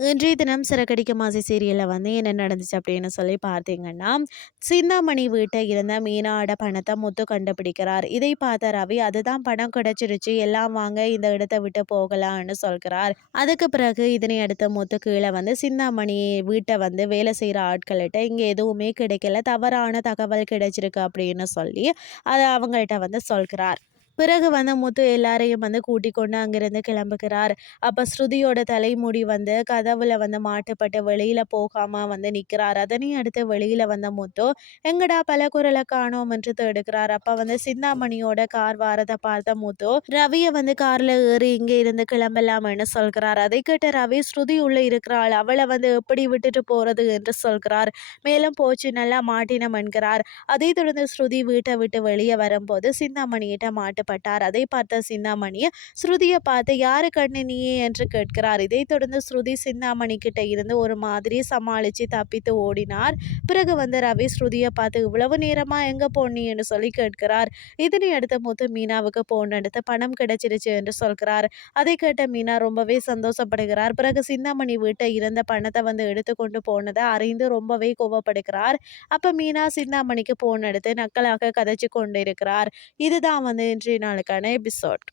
இன்றைய தினம் சிறக்கடிக்கும் மாசி சீரியலில் வந்து என்ன நடந்துச்சு அப்படின்னு சொல்லி பார்த்தீங்கன்னா சிந்தாமணி வீட்டை இருந்த மீனாட பணத்தை முத்து கண்டுபிடிக்கிறார். இதை பார்த்த ரவி அதுதான் பணம் கிடைச்சிருச்சு எல்லாம் வாங்க இந்த இடத்த விட்டு போகலாம்னு சொல்கிறார். அதுக்கு பிறகு இதனை அடுத்த முத்து கீழே வந்து சிந்தாமணி வீட்டை வந்து வேலை செய்கிற ஆட்கள்கிட்ட இங்கே எதுவுமே கிடைக்கல தவறான தகவல் கிடைச்சிருக்கு அப்படின்னு சொல்லி அதை அவங்கள்ட்ட வந்து சொல்கிறார். பிறகு வந்து முத்து எல்லாரையும் வந்து கூட்டிக் கொண்டு அங்கிருந்து கிளம்புகிறார். அப்போ ஸ்ருதியோட தலைமுடி வந்து கதவுல வந்து மாட்டுப்பட்டு வெளியில போகாம வந்து நிற்கிறார். அதனையும் அடுத்து வெளியில வந்த முத்து, "எங்கடா பலகுரல காணோம்" என்று தேடுகிறார். அப்ப வந்து சிந்தாமணியோட கார் வாரதை பார்த்த முத்து, ரவிய வந்து கார்ல ஏறி இங்க இருந்து கிளம்பலாம்னு சொல்கிறார். அதை கேட்ட ரவி, "ஸ்ருதி உள்ள இருக்கிறாள். அவளை வந்து எப்படி விட்டுட்டு போறது" என்று சொல்கிறார். மேலும் போச்சு நல்லா மாட்டினம் என்கிறார். அதை தொடர்ந்து ஸ்ருதி வீட்டை விட்டு வெளியே வரும்போது சிந்தாமணியிட்ட மாட்டு சந்தேகப்பட்டார் அதை பார்த்த சிந்தாமணி ஸ்ருதியை பார்த்து யாரு கண்ணு நீயே என்று கேட்கிறார். இதைத் தொடர்ந்து ஸ்ருதி சிந்தாமணி கிட்ட இருந்து ஒரு மாதிரி சமாளித்து தப்பித்து ஓடினார். பிறகு வந்து ரவி ஸ்ருதியை பார்த்து இவ்வளவு நேரமா எங்க போனீ என்று சொல்லி கேட்கிறார். இதனை அடுத்த முத்து மீனாவுக்கு போன் எடுத்து பணம் கிடைச்சிருச்சு என்று சொல்கிறார். அதை கேட்ட மீனா ரொம்பவே சந்தோஷப்படுகிறார். பிறகு சிந்தாமணி வீட்டை இருந்த பணத்தை வந்து எடுத்துக்கொண்டு போனதை அறிந்து ரொம்பவே கோவப்படுகிறார். அப்ப மீனா சிந்தாமணிக்கு போன் எடுத்து நக்கலாக கதைச்சு கொண்டிருக்கிறார். இதுதான் வந்து ചെയ്യുന്ന ആൾക്കാണ് എപ്പിസോഡ്.